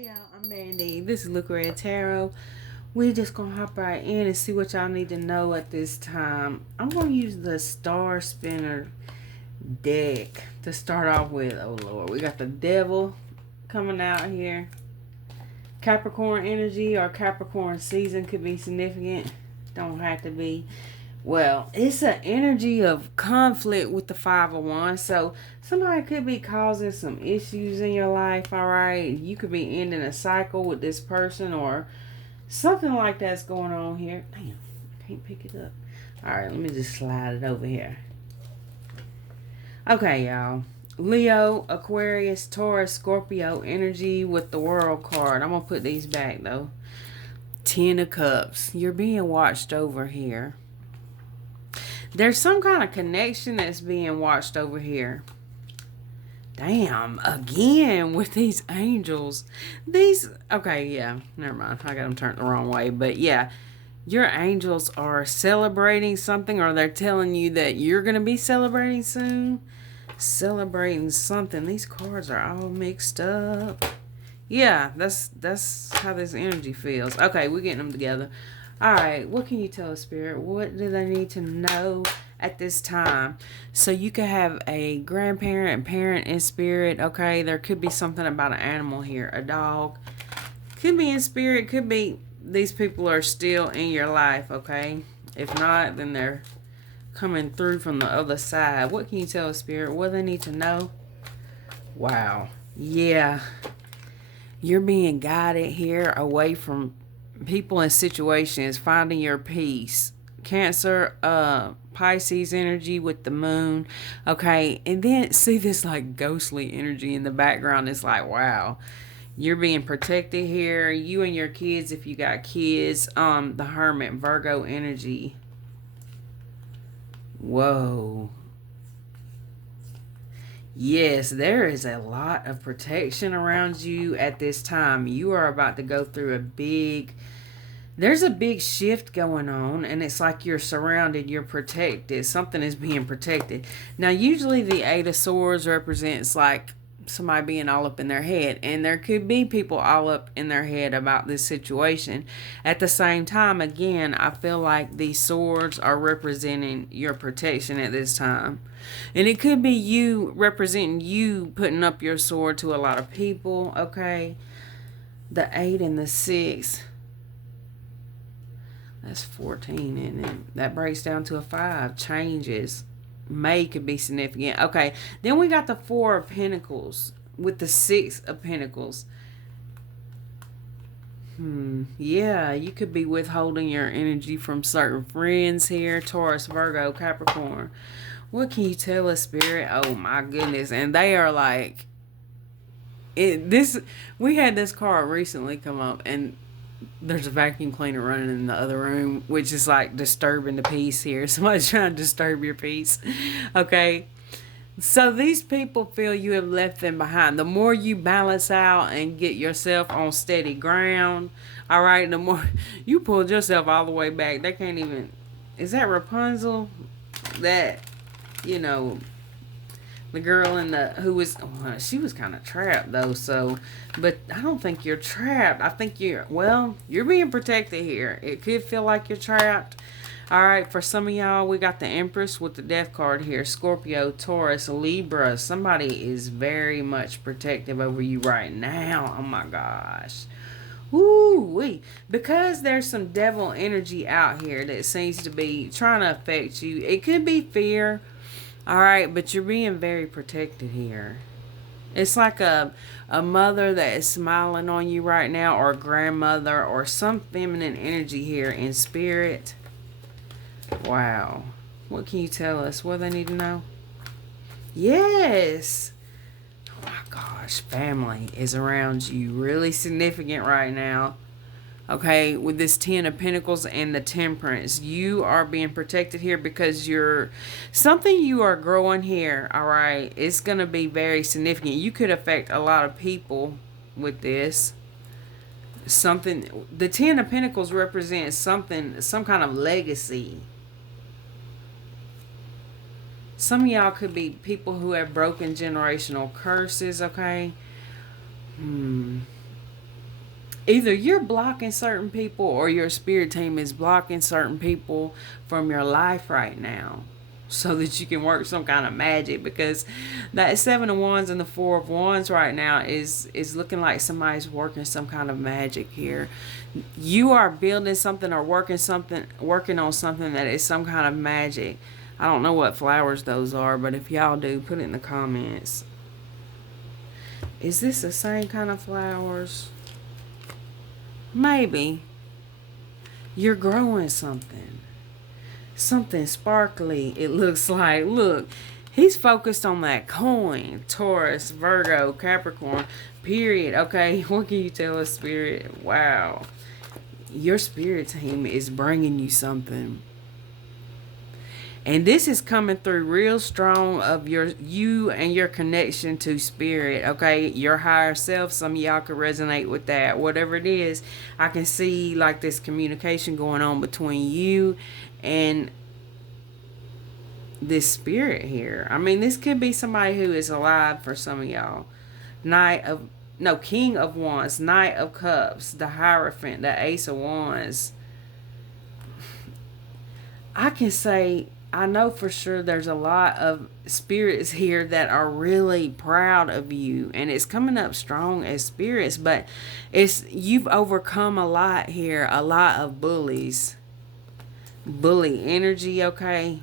Hey y'all, I'm Mandy. This is Luca at Tarot. We just gonna hop right in and see what y'all need to know at this time. I'm gonna use the Star Spinner deck to start off with. Oh Lord, we got the Devil coming out here. Capricorn energy or Capricorn season could be significant. Don't have to be. Well, it's an energy of conflict with the 501. So somebody could be causing some issues in your life, all right? You could be ending a cycle with this person or something like that's going on here. Damn, I can't pick it up. All right, let me just slide it over here. Okay, y'all. Leo, Aquarius, Taurus, Scorpio energy with the World card. I'm going to put these back, though. 10 of Cups. You're being watched over here. There's some kind of connection that's being watched over here. Damn, again with these angels. Okay, yeah, never mind. I got them turned the wrong way. But yeah, your angels are celebrating something, or they're telling you that you're going to be celebrating soon. Celebrating something. These cards are all mixed up. Yeah, that's how this energy feels. Okay, we're getting them together. All right, what can you tell us, Spirit? What do they need to know at this time? So you could have a grandparent and parent in spirit, okay? There could be something about an animal here, a dog. Could be in spirit, could be these people are still in your life, okay? If not, then they're coming through from the other side. What can you tell us, Spirit? What do they need to know? Wow. Yeah. You're being guided here away from people and situations, finding your peace. Cancer, Pisces energy with the moon. Okay, and then see this like ghostly energy in the background. It's like, wow, you're being protected here. You and your kids, if you got kids. The Hermit, Virgo energy. Whoa. Yes, there is a lot of protection around you at this time. You are about to go through there's a big shift going on, and it's like you're surrounded, you're protected. Something is being protected. Now, usually the Eight of Swords represents like somebody being all up in their head, and there could be people all up in their head about this situation. At the same time, again, I feel like these swords are representing your protection at this time. And it could be you representing you putting up your sword to a lot of people, okay? The 8 and the 6. That's 14, and then that breaks down to a 5. Changes. May could be significant. Okay, then we got the 4 of Pentacles with the 6 of Pentacles. Yeah, you could be withholding your energy from certain friends here. Taurus, Virgo, Capricorn. What can you tell us, Spirit? Oh my goodness. And they are like we had this card recently come up, and there's a vacuum cleaner running in the other room, which is like disturbing the peace here. Somebody's trying to disturb your peace. Okay. So these people feel you have left them behind. The more you balance out and get yourself on steady ground, all right, the more you pulled yourself all the way back. They can't even. Is that Rapunzel? That, you know, the girl in the who was she was kind of trapped though. So, but I don't think you're trapped. I think you're being protected here. It could feel like you're trapped. All right, for some of y'all, we got the Empress with the Death card here. Scorpio, Taurus, Libra. Somebody is very much protective over you right now. Oh my gosh. Woo-wee. Because there's some devil energy out here that seems to be trying to affect you. It could be fear. All right, but you're being very protected here. It's like a mother that is smiling on you right now, or a grandmother, or some feminine energy here in spirit. Wow. What can you tell us? What do they need to know? Yes. Oh my gosh. Family is around you. Really significant right now. Okay, with this 10 of Pentacles and the Temperance, you are being protected here because something you are growing here, all right? It's going to be very significant. You could affect a lot of people with this. The 10 of Pentacles represents something, some kind of legacy. Some of y'all could be people who have broken generational curses, okay? Either you're blocking certain people or your spirit team is blocking certain people from your life right now so that you can work some kind of magic, because that 7 of wands and the 4 of wands right now is looking like somebody's working some kind of magic here. You are building something or working on something that is some kind of magic. I don't know what flowers those are, but if y'all do, put it in the comments. Is this the same kind of flowers? Maybe. You're growing something. Something sparkly, it looks like. Look, he's focused on that coin. Taurus, Virgo, Capricorn, period. Okay, what can you tell us, Spirit? Wow. Your spirit team is bringing you something. And this is coming through real strong of you and your connection to spirit, okay? Your higher self. Some of y'all could resonate with that. Whatever it is, I can see like this communication going on between you and this spirit here. I mean, this could be somebody who is alive for some of y'all. King of Wands, Knight of Cups, the Hierophant, the Ace of Wands. I can say, I know for sure there's a lot of spirits here that are really proud of you, and it's coming up strong as spirits, but you've overcome a lot here, a lot of bully energy, okay?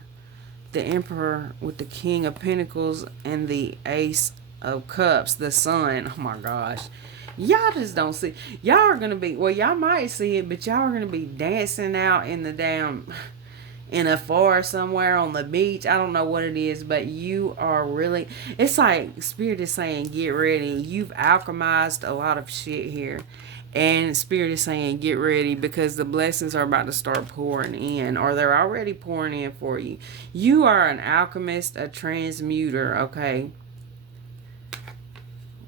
The Emperor with the King of Pentacles and the Ace of Cups, the Sun. Oh my gosh. Y'all just don't see. Y'all are going to be, well, y'all might see it, but y'all are going to be dancing out in the damn, in a forest somewhere on the beach. I don't know what it is, but you are really, it's like Spirit is saying, get ready. You've alchemized a lot of shit here. And Spirit is saying, get ready, because the blessings are about to start pouring in, or they're already pouring in for you. You are an alchemist, a transmuter, okay?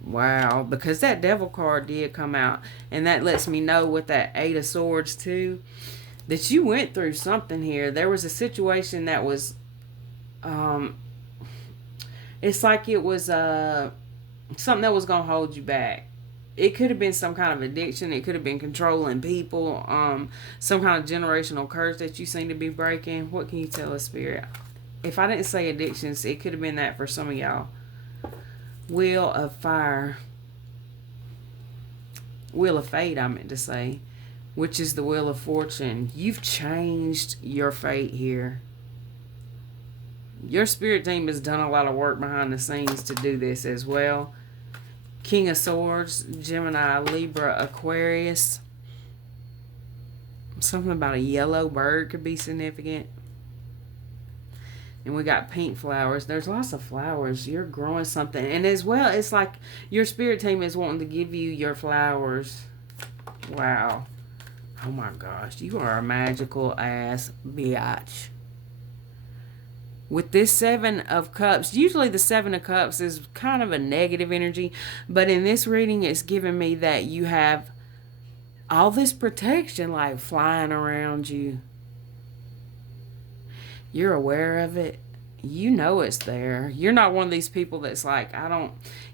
Wow, because that Devil card did come out, and that lets me know with that 8 of Swords too, that you went through something here. There was a situation that was, it's like it was something that was going to hold you back. It could have been some kind of addiction. It could have been controlling people. Some kind of generational curse that you seem to be breaking. What can you tell us, Spirit? If I didn't say addictions, it could have been that for some of y'all. Wheel of Fire. Wheel of Fate, I meant to say. Which is the Wheel of Fortune. You've changed your fate here. Your spirit team has done a lot of work behind the scenes to do this as well. King of Swords, Gemini, Libra, Aquarius. Something about a yellow bird could be significant. And we got pink flowers. There's lots of flowers. You're growing something. And as well, it's like your spirit team is wanting to give you your flowers. Wow. Oh my gosh. You are a magical ass biatch. With this 7 of Cups, usually the 7 of Cups is kind of a negative energy, but in this reading, it's giving me that you have all this protection like flying around you. You're aware of it. You know it's there. You're not one of these people that's like,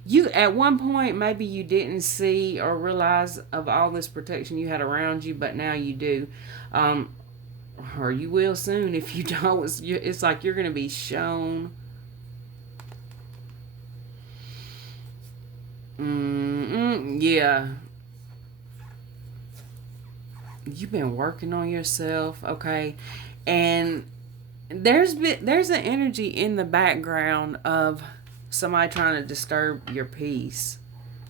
you at one point, maybe you didn't see or realize of all this protection you had around you, but now you do. Or you will soon. If you don't, it's like you're going to be shown. Yeah. You've been working on yourself, okay? And there's an energy in the background of somebody trying to disturb your peace.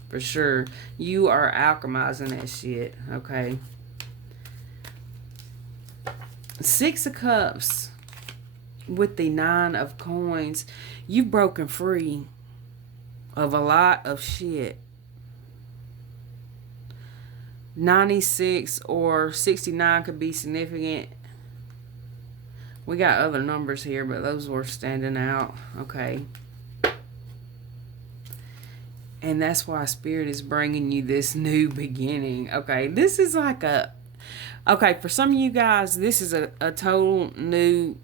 For sure. You are alchemizing that shit, okay? 6 of Cups with the 9 of Coins. You've broken free of a lot of shit. 96 or 69 could be significant. We got other numbers here, but those were standing out. Okay. And that's why Spirit is bringing you this new beginning. Okay, this is like okay, for some of you guys, this is a total new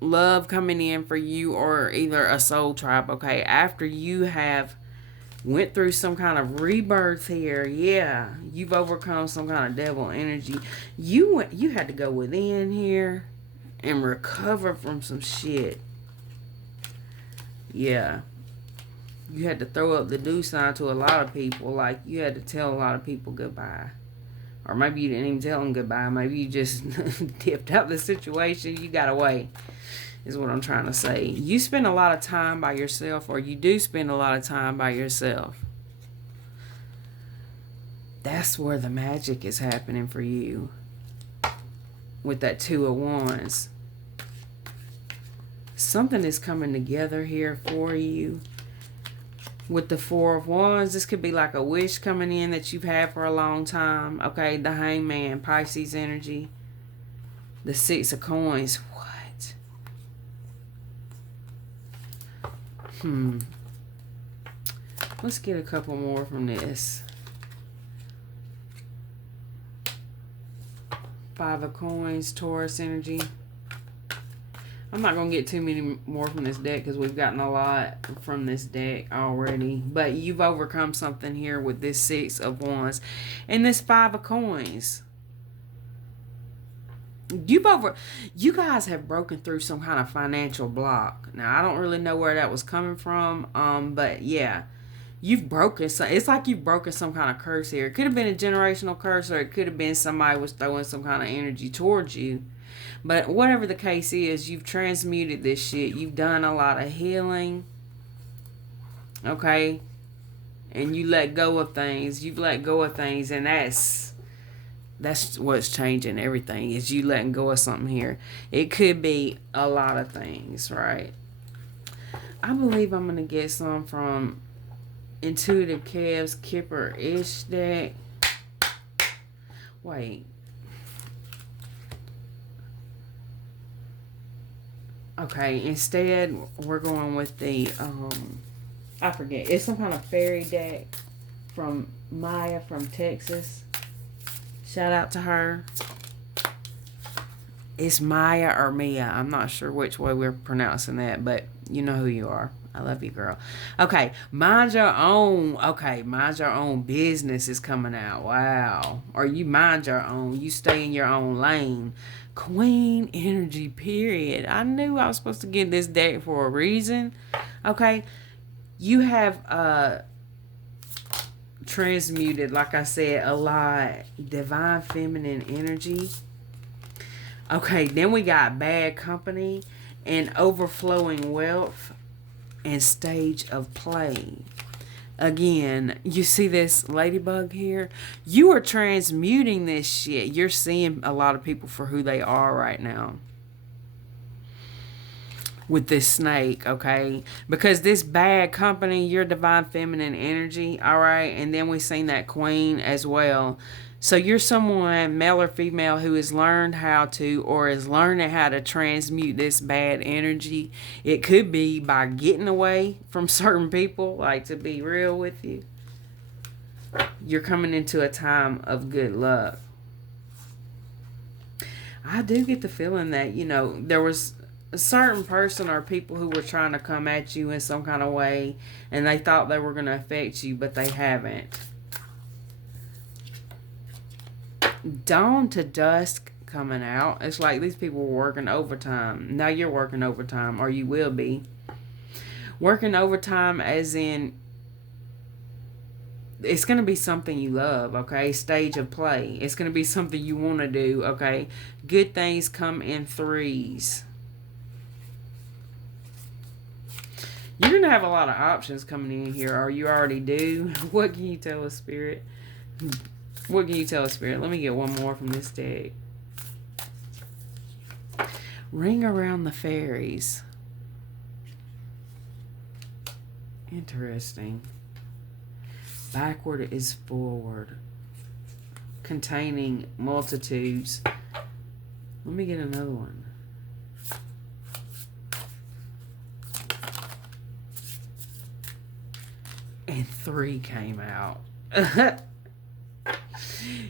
love coming in for you, or either a soul tribe, okay? After you have Went through some kind of rebirth here. Yeah, you've overcome some kind of devil energy. You had to go within here and recover from some shit. Yeah. You had to throw up the do sign to a lot of people. Like, you had to tell a lot of people goodbye. Or maybe you didn't even tell them goodbye. Maybe you just dipped out the situation. You got away, is what I'm trying to say. You spend a lot of time by yourself, or you do spend a lot of time by yourself. That's where the magic is happening for you. With that Two of Wands. Something is coming together here for you. With the Four of Wands, this could be like a wish coming in that you've had for a long time. Okay, the Hangman, Pisces energy. The Six of Coins. What? Let's get a couple more from this. Five of Coins, Taurus energy. I'm not going to get too many more from this deck because we've gotten a lot from this deck already. But you've overcome something here with this Six of Wands. And this Five of Coins. You guys have broken through some kind of financial block. Now, I don't really know where that was coming from. But yeah. You've broken, it's like you've broken some kind of curse here. It could have been a generational curse, or it could have been somebody was throwing some kind of energy towards you. But whatever the case is, you've transmuted this shit. You've done a lot of healing. Okay? And you let go of things. You've let go of things, and that's what's changing everything, is you letting go of something here. It could be a lot of things, right? I believe I'm going to get some from Intuitive Cavs Kipper-ish deck. Wait. Okay, instead we're going with the I forget. It's some kind of fairy deck from Maya from Texas. Shout out to her. It's Maya or Mia. I'm not sure which way we're pronouncing that, but you know who you are. I love you, girl. Okay, mind your own. Okay, mind your own business is coming out. Wow. Or you mind your own. You stay in your own lane. Queen energy, period. I knew I was supposed to get this deck for a reason. Okay, you have transmuted, like I said, a lot. Divine feminine energy. Okay, then we got bad company and overflowing wealth and stage of play. Again, you see this ladybug here? You are transmuting this shit. You're seeing a lot of people for who they are right now. With this snake, okay? Because this bad company, your divine feminine energy, all right? And then we've seen that queen as well. So you're someone, male or female, who has learned how to, or is learning how to transmute this bad energy. It could be by getting away from certain people, like, to be real with you. You're coming into a time of good luck. I do get the feeling that, you know, there was a certain person or people who were trying to come at you in some kind of way, and they thought they were going to affect you, but they haven't. Dawn to dusk coming out. It's like these people were working overtime. Now you're working overtime, or you will be. Working overtime as in, it's going to be something you love, okay? Stage of play. It's going to be something you want to do, okay? Good things come in threes. You're going to have a lot of options coming in here, or you already do. What can you tell us, Spirit? What can you tell us, Spirit? Let me get one more from this deck. Ring around the fairies. Interesting. Backward is forward. Containing multitudes. Let me get another one. And 3 came out.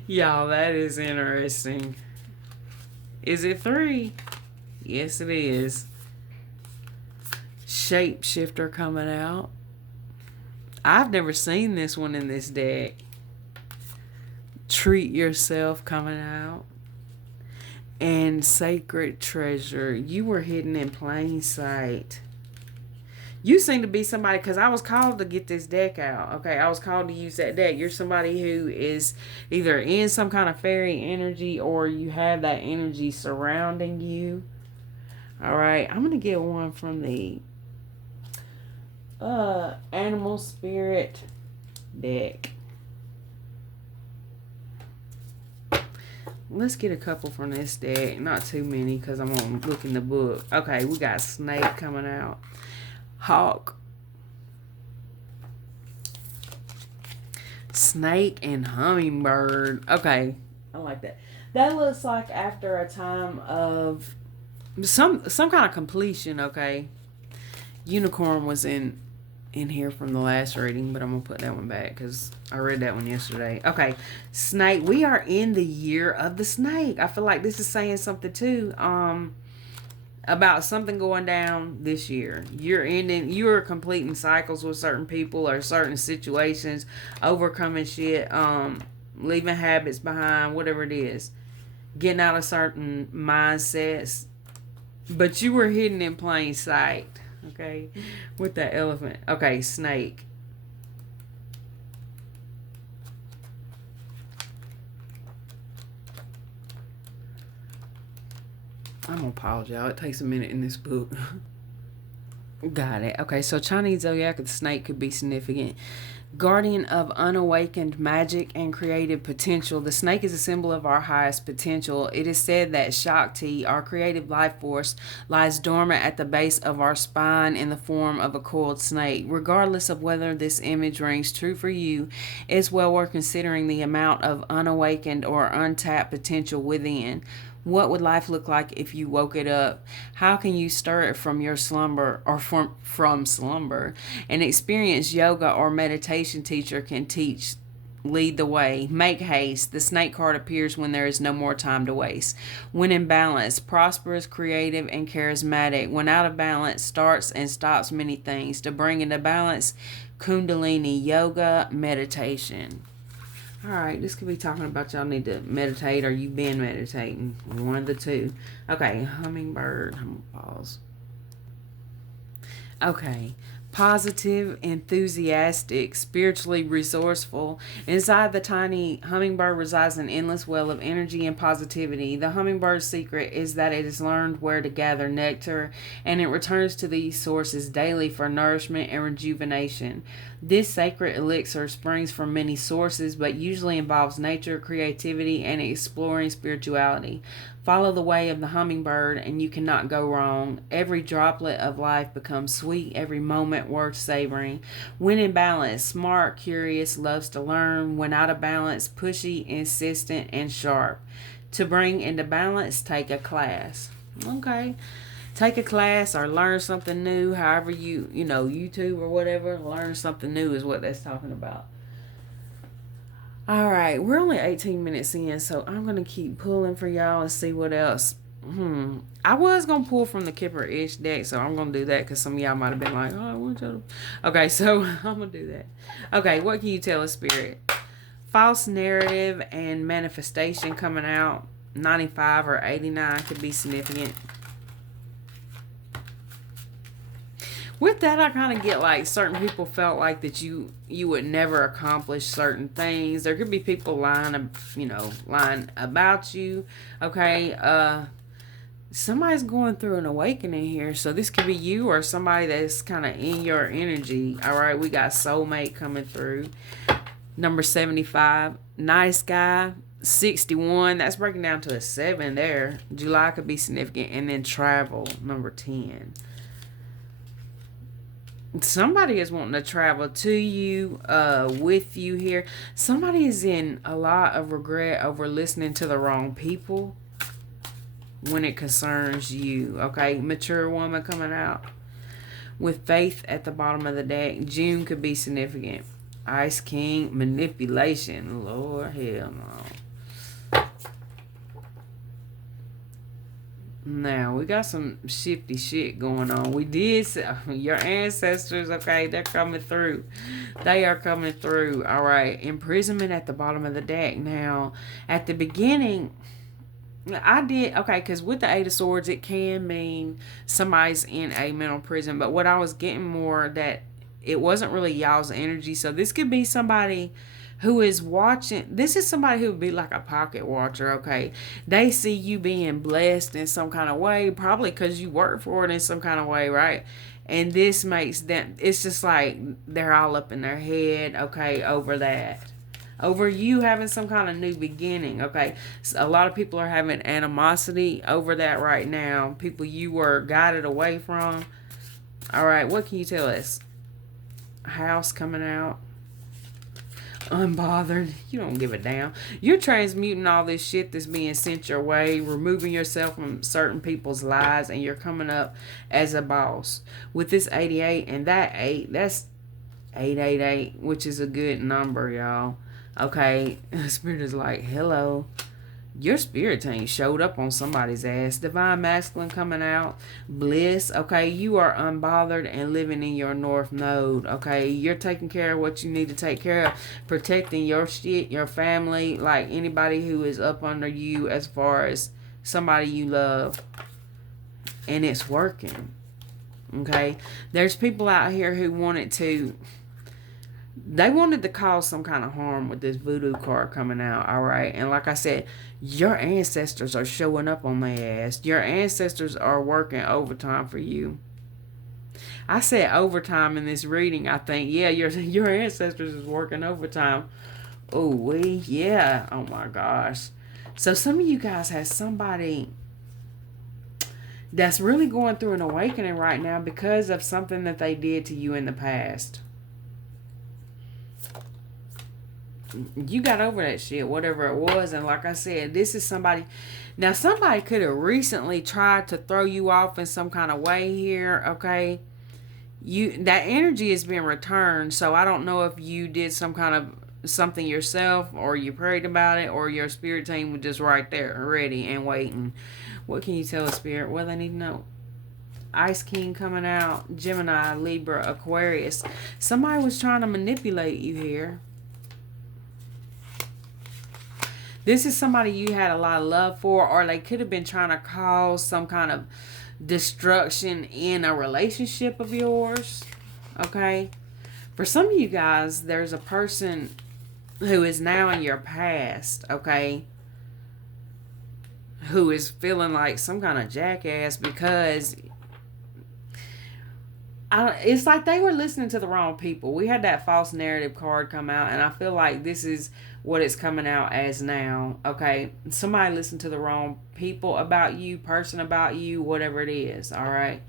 Y'all, that is interesting. Is it 3? Yes, it is. Shapeshifter coming out. I've never seen this one in this deck. Treat yourself coming out. And sacred treasure. You were hidden in plain sight. You seem to be somebody, because I was called to get this deck out. Okay, I was called to use that deck. You're somebody who is either in some kind of fairy energy or you have that energy surrounding you. All right, I'm going to get one from the animal spirit deck. Let's get a couple from this deck. Not too many because I'm going to look in the book. Okay, we got snake coming out. Hawk, snake, and hummingbird. Okay, I like that. That looks like after a time of some kind of completion. Okay, unicorn was in here from the last reading, but I'm gonna put that one back because I read that one yesterday. Okay, snake. We are in the year of the snake. I feel like this is saying something too. About something going down this year. You're completing cycles with certain people or certain situations, overcoming shit, leaving habits behind, whatever it is, getting out of certain mindsets. But you were hidden in plain sight, okay, with that elephant. Okay, snake. I'm gonna pause, y'all. It takes a minute in this book. Got it. Okay, so Chinese zodiac of the snake could be significant. Guardian of unawakened magic and creative potential. The snake is a symbol of our highest potential. It is said that Shakti, our creative life force, lies dormant at the base of our spine in the form of a coiled snake. Regardless of whether this image rings true for you, it's well worth considering the amount of unawakened or untapped potential within. What would life look like if you woke it up? How can you stir it from your slumber or from slumber? An experienced yoga or meditation teacher can lead the way. Make haste. The snake card appears when there is no more time to waste. When in balance, prosperous, creative, and charismatic. When out of balance, starts and stops many things. To bring into balance, Kundalini yoga, meditation. All right, this could be talking about y'all need to meditate or you've been meditating. One of the two. Okay, hummingbird. I'm going to pause. Okay. Positive, enthusiastic, spiritually resourceful. Inside the tiny hummingbird resides an endless well of energy and positivity. The hummingbird's secret is that it has learned where to gather nectar, and it returns to these sources daily for nourishment and rejuvenation. This sacred elixir springs from many sources, but usually involves nature, creativity, and exploring spirituality. Follow the way of the hummingbird and you cannot go wrong. Every droplet of life becomes sweet, every moment worth savoring. When in balance, smart, curious, loves to learn. When out of balance, pushy, insistent, and sharp. To bring into balance, take a class. Okay. Take a class or learn something new. However YouTube or whatever, learn something new is what that's talking about. All right, we're only 18 minutes in, so I'm going to keep pulling for y'all and see what else. I was going to pull from the Kipper-ish deck, so I'm going to do that because some of y'all might have been like, oh, I want y'all to... Okay, so I'm going to do that. Okay, what can you tell us, Spirit? False narrative and manifestation coming out. 95 or 89 could be significant. With that, I kind of get like certain people felt like that you would never accomplish certain things. There could be people lying about you. Okay, somebody's going through an awakening here. So this could be you or somebody that's kind of in your energy. All right, we got soulmate coming through. Number 75, nice guy. 61, that's breaking down to a 7 there. July could be significant. And then travel, number 10. Somebody is wanting to travel to you, with you here. Somebody is in a lot of regret over listening to the wrong people when it concerns you. Okay, mature woman coming out with faith at the bottom of the deck. June could be significant. Ice King, manipulation. Lord, hell no. Now, we got some shifty shit going on. We did, your ancestors, okay, they're coming through. They are coming through. All right. Imprisonment at the bottom of the deck. Now, at the beginning, I did, okay, because with the Eight of Swords, it can mean somebody's in a mental prison. But what I was getting more that it wasn't really y'all's energy. So this could be somebody who is watching. This is somebody who would be like a pocket watcher, okay? They see you being blessed in some kind of way, probably because you work for it in some kind of way, right? And this makes them, it's just like they're all up in their head, okay, over that. Over you having some kind of new beginning, okay? So a lot of people are having animosity over that right now. People you were guided away from. All right, what can you tell us? House coming out. Unbothered. You don't give a damn. You're transmuting all this shit that's being sent your way, removing yourself from certain people's lives, and you're coming up as a boss. With this 88 and that 8, that's 888, which is a good number, y'all. Okay, Spirit is like, hello. Your spirit team showed up on somebody's ass. Divine masculine coming out. Bliss. Okay, you are unbothered and living in your north node. Okay, you're taking care of what you need to take care of. Protecting your shit, your family, like anybody who is up under you as far as somebody you love. And it's working. Okay, there's people out here who wanted to cause some kind of harm with this voodoo card coming out, all right? And like I said, your ancestors are showing up on their ass. Your ancestors are working overtime for you. I said overtime in this reading, I think. Yeah, your ancestors is working overtime. Oh, yeah. Oh, my gosh. So some of you guys have somebody that's really going through an awakening right now because of something that they did to you in the past. You got over that shit, whatever it was. And like I said, this is somebody. Now, somebody could have recently tried to throw you off in some kind of way here, okay? That energy is being returned. So I don't know if you did some kind of something yourself, or you prayed about it, or your spirit team was just right there, ready and waiting. What can you tell a spirit? What they need to know? Ice King coming out. Gemini, Libra, Aquarius. Somebody was trying to manipulate you here. This is somebody you had a lot of love for, or they could have been trying to cause some kind of destruction in a relationship of yours. Okay? For some of you guys, there's a person who is now in your past, okay, who is feeling like some kind of jackass because it's like they were listening to the wrong people. We had that false narrative card come out, and I feel like this is what it's coming out as now. Okay, somebody listened to the wrong people about you, person about you, whatever it is. All right.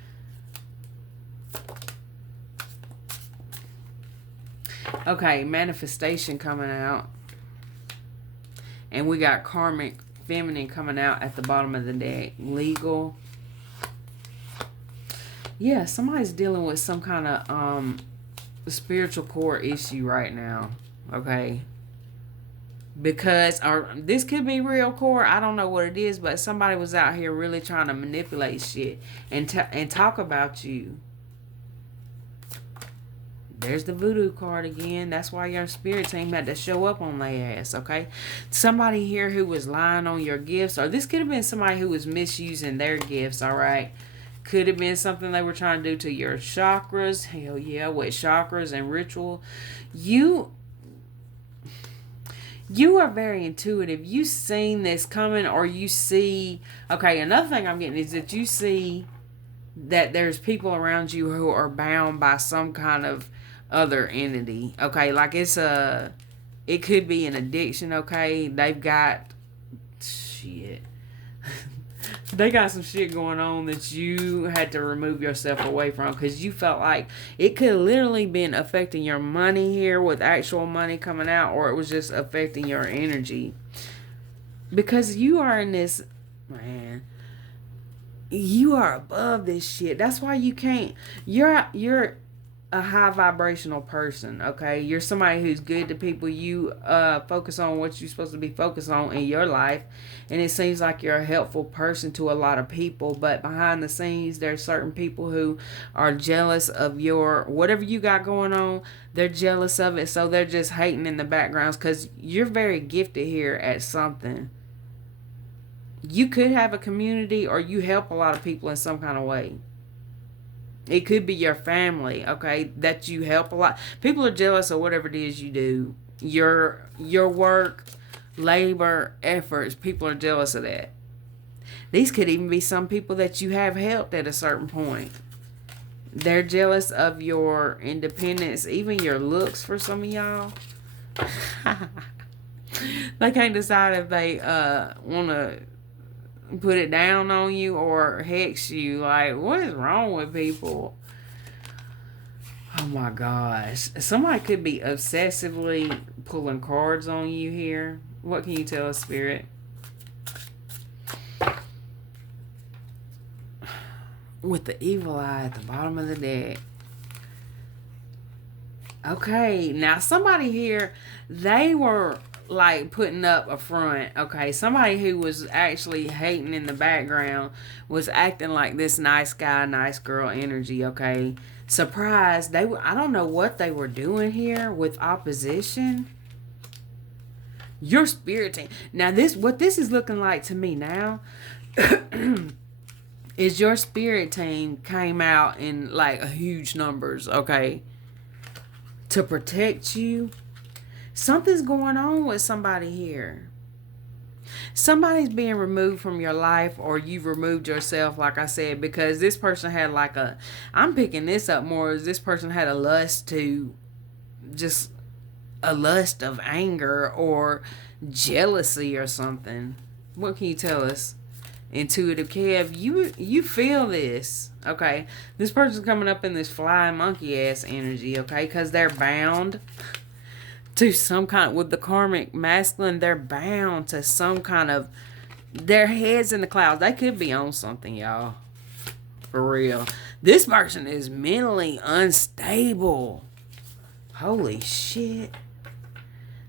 Okay, manifestation coming out, and we got karmic feminine coming out at the bottom of the deck. Legal. Yeah, somebody's dealing with some kind of spiritual core issue right now. Okay. Because, or this could be real core. I don't know what it is, but somebody was out here really trying to manipulate shit and talk about you. There's the voodoo card again. That's why your spirit team had to show up on their ass, okay? Somebody here who was lying on your gifts, or this could have been somebody who was misusing their gifts, all right? Could have been something they were trying to do to your chakras. Hell yeah, with chakras and ritual. You are very intuitive. You seen this coming, or you see... Okay, another thing I'm getting is that you see that there's people around you who are bound by some kind of other entity. Okay, like it could be an addiction, okay? They've got... Shit. They got some shit going on that you had to remove yourself away from because you felt like it could have literally been affecting your money here with actual money coming out, or it was just affecting your energy. Because you are in this, man, you are above this shit. That's why you can't, you're a high vibrational person, okay? You're somebody who's good to people. You focus on what you're supposed to be focused on in your life, and it seems like you're a helpful person to a lot of people, but behind the scenes there's certain people who are jealous of your whatever you got going on. They're jealous of it, so they're just hating in the backgrounds because you're very gifted here at something. You could have a community, or you help a lot of people in some kind of way. It could be your family, okay, that you help a lot. People are jealous of whatever it is you do. Your work, labor, efforts, people are jealous of that. These could even be some people that you have helped at a certain point. They're jealous of your independence, even your looks for some of y'all. They can't decide if they want to put it down on you or hex you. Like, what is wrong with people? Oh my gosh. Somebody could be obsessively pulling cards on you here. What can you tell us, Spirit? With the evil eye at the bottom of the deck. Okay, now somebody here, they were like putting up a front, okay? Somebody who was actually hating in the background was acting like this nice guy, nice girl energy, okay? Surprise, I don't know what they were doing here with opposition. Your spirit team. Now what this is looking like to me now is your spirit team came out in like huge numbers, okay? To protect you. Something's going on with somebody here. Somebody's being removed from your life, or you've removed yourself, like I said, because this person had like I'm picking this up more as this person had a lust of anger or jealousy or something. What can you tell us? Intuitive Kev, you feel this, okay? This person's coming up in this flying monkey ass energy, okay? Because they're bound to some kind, with the karmic masculine, they're bound to some kind of, their heads in the clouds. They could be on something, y'all. For real. This person is mentally unstable. Holy shit.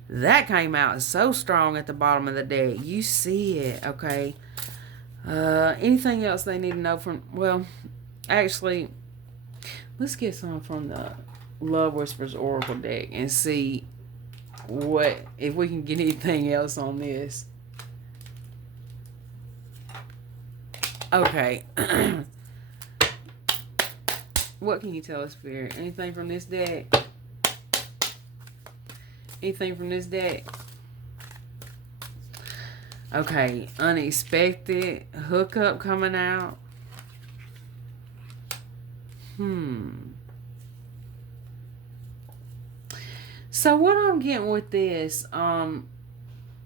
That came out so strong at the bottom of the deck. You see it, okay? Anything else they need to know from, well, actually, let's get some from the Love Whispers Oracle deck and see if we can get anything else on this. Okay. What can you tell us, Spirit? Anything from this deck? Anything from this deck? Okay, unexpected hookup coming out. So what I'm getting with this,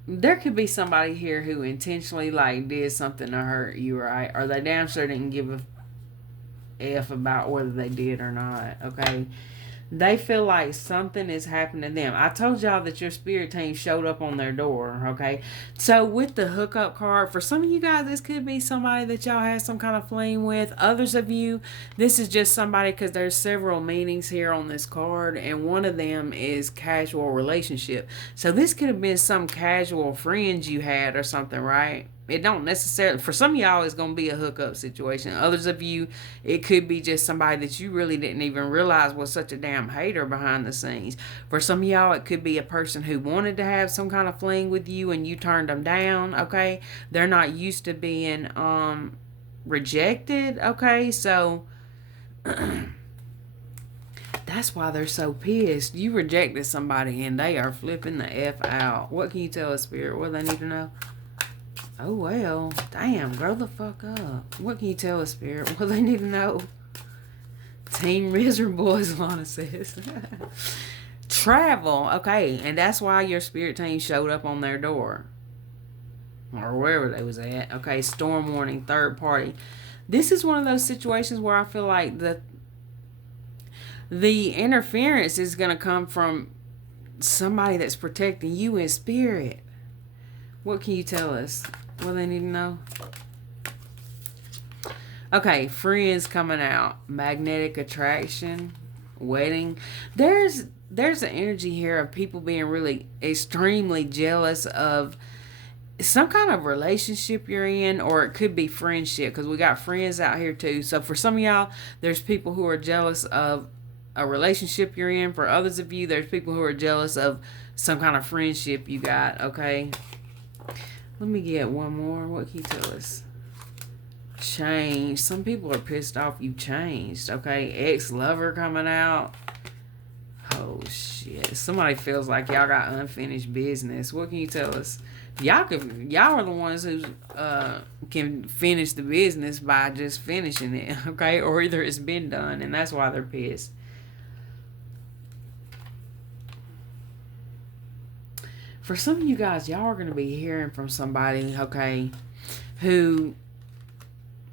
there could be somebody here who intentionally like did something to hurt you, right? Or they damn sure didn't give a F about whether they did or not, okay? They feel like something is happening to them. I told y'all that your spirit team showed up on their door, okay? So with the hookup card, for some of you guys, this could be somebody that y'all had some kind of fling with. Others of you, this is just somebody, because there's several meanings here on this card, and one of them is casual relationship. So this could have been some casual friends you had or something, right? It don't necessarily, for some of y'all, it's going to be a hookup situation. Others of you, it could be just somebody that you really didn't even realize was such a damn hater behind the scenes. For some of y'all, it could be a person who wanted to have some kind of fling with you and you turned them down, okay? They're not used to being rejected, okay? So that's why they're so pissed. You rejected somebody and they are flipping the F out. What can you tell us, Spirit? What do they need to know? Oh, well. Damn, grow the fuck up. What can you tell us, Spirit? What do they need to know? Team Miserable, as Lana says. Travel. Okay, and that's why your spirit team showed up on their door. Or wherever they was at. Okay, storm warning, third party. This is one of those situations where I feel like the interference is going to come from somebody that's protecting you in spirit. What can you tell us? What do they need to know? Okay, friends coming out. Magnetic attraction. wedding. There's an energy here of people being really extremely jealous of some kind of relationship you're in, or it could be friendship, because we got friends out here too. So for some of y'all, there's people who are jealous of a relationship you're in. For others of you, there's people who are jealous of some kind of friendship you got. Okay, let me get one more. What can you tell us? Change. Some people are pissed off you changed. Okay, ex-lover coming out. Oh shit, somebody feels like y'all got unfinished business. What can you tell us? Y'all are the ones who can finish the business by just finishing it. Okay, or either it's been done and that's why they're pissed. For some of you guys, y'all are going to be hearing from somebody, okay, who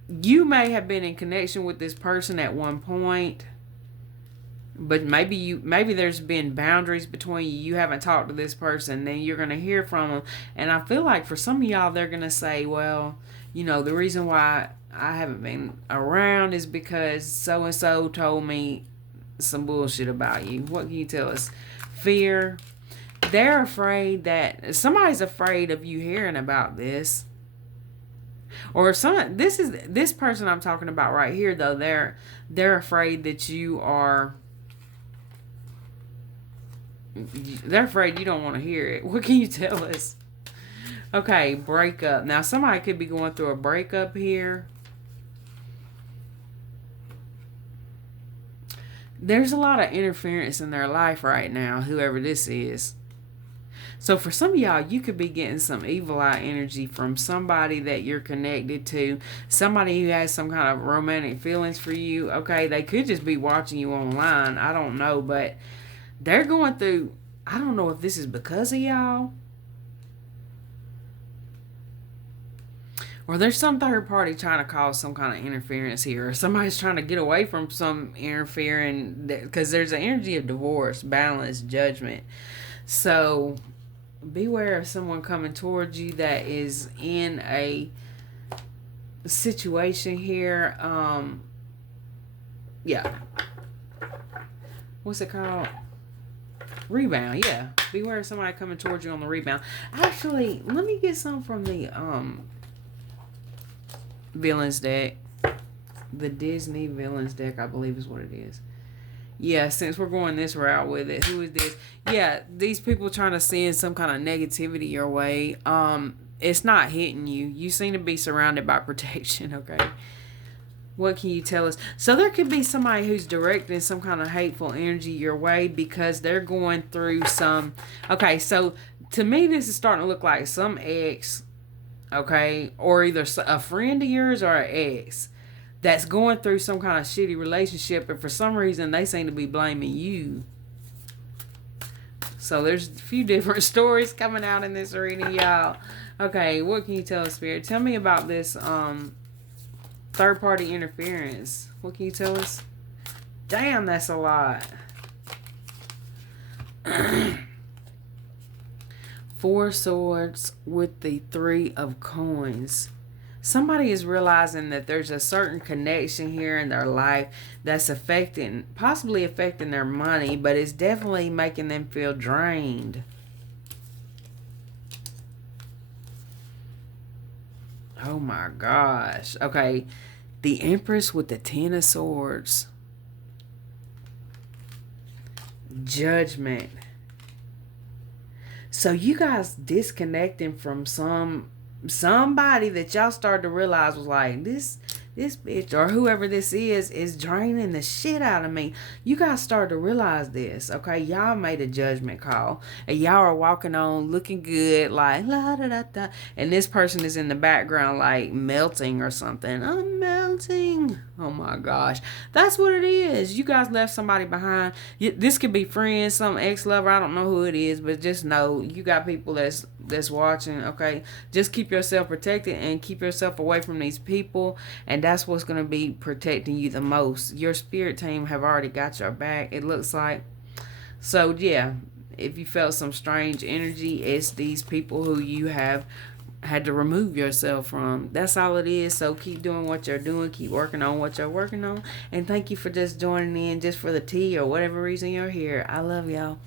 you may have been in connection with this person at one point, but maybe there's been boundaries between you. You haven't talked to this person, then you're going to hear from them. And I feel like for some of y'all, they're going to say, well, the reason why I haven't been around is because so and so told me some bullshit about you. What can you tell us? Fear. They're afraid that somebody's afraid of you hearing about this. Or this person I'm talking about right here, though, they're afraid that they're afraid you don't want to hear it. What can you tell us? Okay, breakup. Now somebody could be going through a breakup here. There's a lot of interference in their life right now, whoever this is. So for some of y'all, you could be getting some evil eye energy from somebody that you're connected to. Somebody who has some kind of romantic feelings for you. Okay, they could just be watching you online. I don't know, but they're going through, I don't know if this is because of y'all, or there's some third party trying to cause some kind of interference here, or somebody's trying to get away from some interfering, because there's an energy of divorce, balance, judgment. So beware of someone coming towards you that is in a situation here. Yeah. What's it called? Rebound. Yeah. Beware of somebody coming towards you on the rebound. Actually, let me get some from the villains deck. The Disney villains deck, I believe is what it is. Yeah, since we're going this route with it, who is this? Yeah, these people trying to send some kind of negativity your way. It's not hitting you. You seem to be surrounded by protection, okay? What can you tell us? So there could be somebody who's directing some kind of hateful energy your way because they're going through some... Okay, so to me, this is starting to look like some ex, okay? Or either a friend of yours or an ex that's going through some kind of shitty relationship, and for some reason they seem to be blaming you. So there's a few different stories coming out in this reading, y'all. Okay, what can you tell us, Spirit? Tell me about this third party interference. What can you tell us? Damn, that's a lot. 4 swords with the 3 of coins. Somebody is realizing that there's a certain connection here in their life that's possibly affecting their money, but it's definitely making them feel drained. Oh my gosh. Okay. The Empress with the 10 of Swords. Judgment. So you guys disconnecting from somebody that y'all started to realize was like, this bitch or whoever this is draining the shit out of me. You guys started to realize this, okay? Y'all made a judgment call, and y'all are walking on looking good, like la da da da, and this person is in the background like melting or something. I'm melting. Oh my gosh, that's what it is. You guys left somebody behind. This could be friends, some ex-lover. I don't know who it is, but just know you got people that's watching, okay? Just keep yourself protected and keep yourself away from these people, and that's what's going to be protecting you the most. Your spirit team have already got your back, it looks like. So yeah, if you felt some strange energy, it's these people who you have had to remove yourself from. That's all it is. So keep doing what you're doing. Keep working on what you're working on. And thank you for just joining in just for the tea or whatever reason you're here. I love y'all.